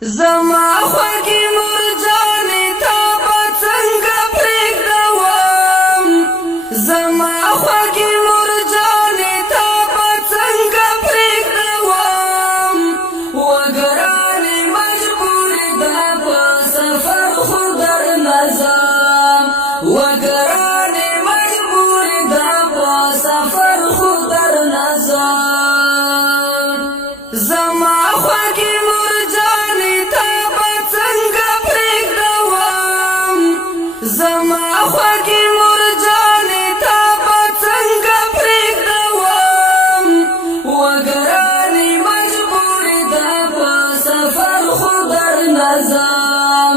زما خوږې مرجانې تا به څنګه پرېږدوم زما خوږې مرجانې تا به څنګه پرېږدوم وګرانې مجبورې ده په سفر خو درنه ځم وګرانې مجبورې ده په سفر خو درنه ځم زما خوږې زما خوږې مرجانې تا به څنګه پرېږدوم وګرانې مجبورې ده په سفر خو درنه ځم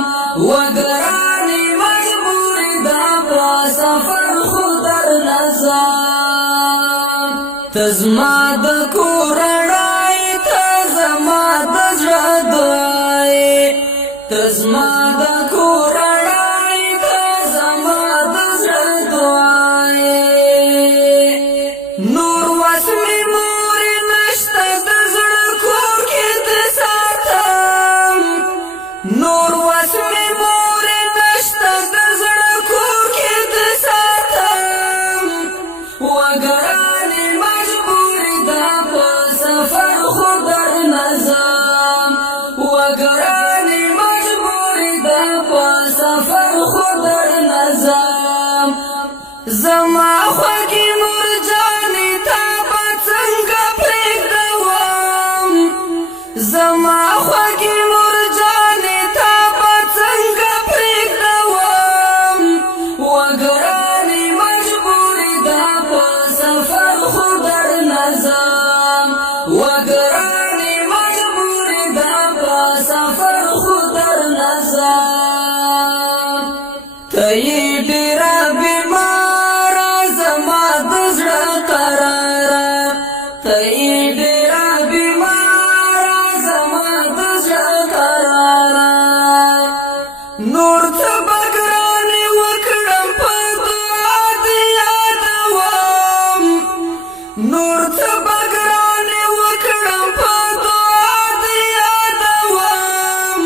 وګرانې مجبورې ده په سفر خو درنه ځم ته زما د کور رڼا یې ته زما د زړه دعا یې ته زما د کور نور وسمې مورې نشته د زړه کور کې د ساتم وګرانې مجبورې ده په سفر خو درنه ځم وګرانې مجبورې ده په سفر خو درنه ځم زما خوږې مرجانې تا به څنګه پرېږدوم زما خوږې وګرانې مجبورې ده په سفر خو درنه ځم وګرانې مجبورې ده په سفر خو درنه ځم ته یې ډېره بیماره زما د زړه قراره ته یې ډېره بیماره زما د زړه قراره نور څه به ګرانې نور څه به ګرانې وکړم په دعا دې یادوم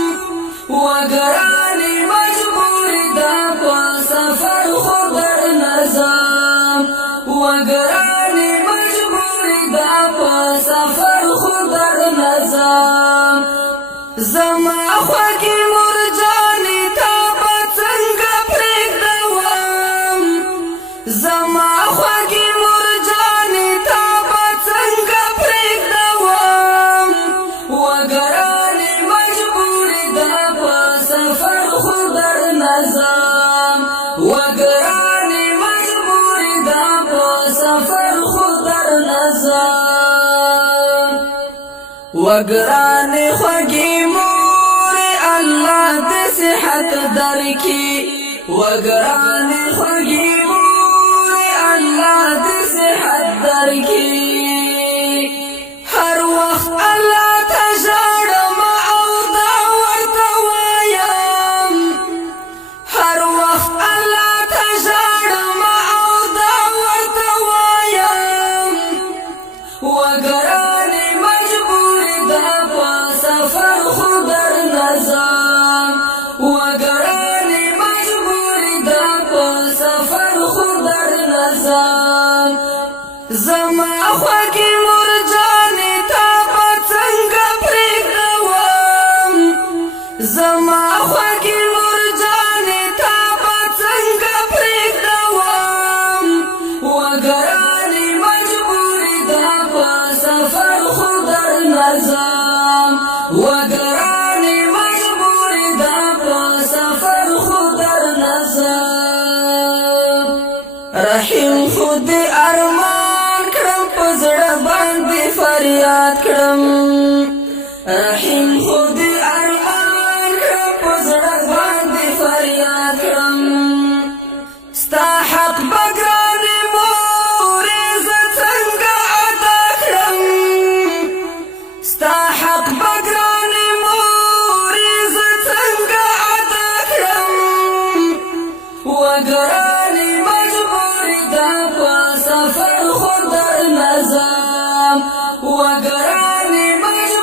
وګرانې مجبورې ده په سفر خو درنه ځم وګرانې مجبورې ده په سفر خو درنه ځم زما خوږې مرجانې تا به څنګه پرېږدوم زما خوږې وګرانې مجبورې ده په سفر خو درنه ځم وګرانې مجبورې ده په سفر خو درنه ځم وګرانې خوږې مورې الله دې صحت درکړي وګرانې خوږې مورې الله دې صحت درکړي هر وخت الله وګرانې مجبورې ده په سفر خو درنه ځم وګرانې مجبورې ده په سفر خو درنه ځم زما خوږې مرجانې تا به څنګه پرېږدوم زما خوږې مرجانې تا به څنګه پرېږدوم وګرانې مجبورې ده په سفر خو درنه ځم وګرانې مجبورې ده په سفر خو درنه ځم رحیم خو دې ارمان کړم په زړه باندې فریاد کړم رحیم خو دې ارمان کړم په زړه باندې فریاد کړم ستا حق به ګرانې مورې زه څنګه ادا کړم ستا حق به ګرانې مورې زه څنګه ادا کړم وګرانې مجبورې ده په سفر خو درنه ځم وګرانې مجبورې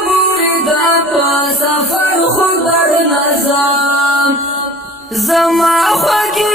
زما خوږی